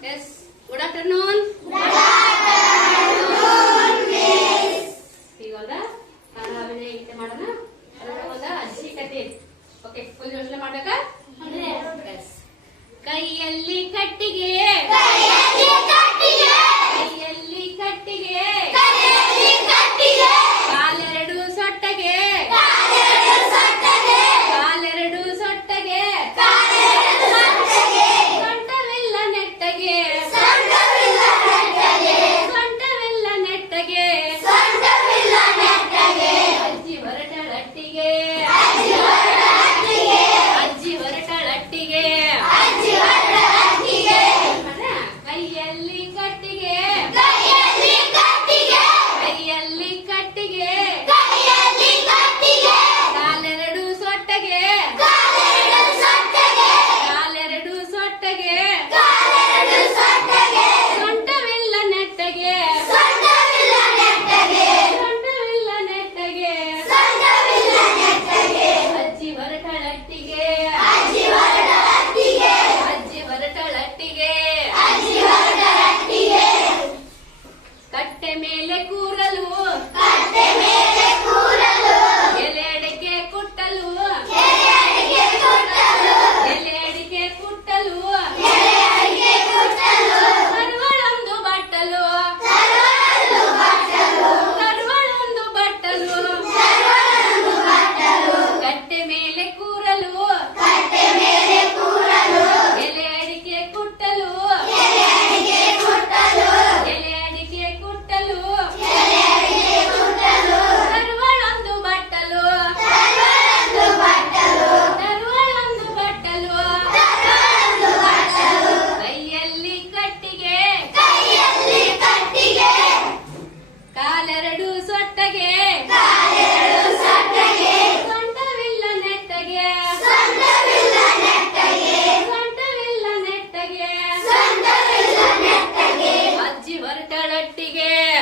Yes. Good afternoon. Good afternoon, miss. ಹೀಗೋದ Kannada ಅಭಿನಯ ಗೀತೆ ಮಾಡೋಣ? ಕನ್ನಡವಾದ ಅಜ್ಜಿ ಕತೆ. ಓಕೆ ಫುಲ್ ಯೋಚನೆ ಎಸ್ ಕೈಯಲ್ಲಿ ಕಟ್ಟಿಗೆ. ಕೈಯಲ್ಲಿ Yeah.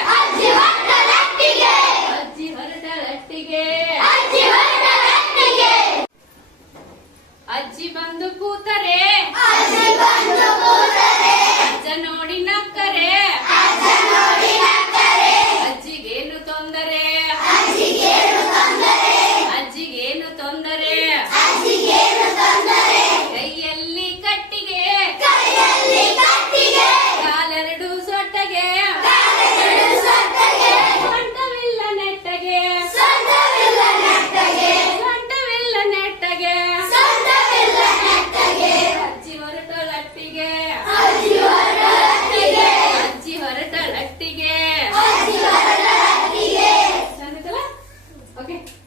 okay?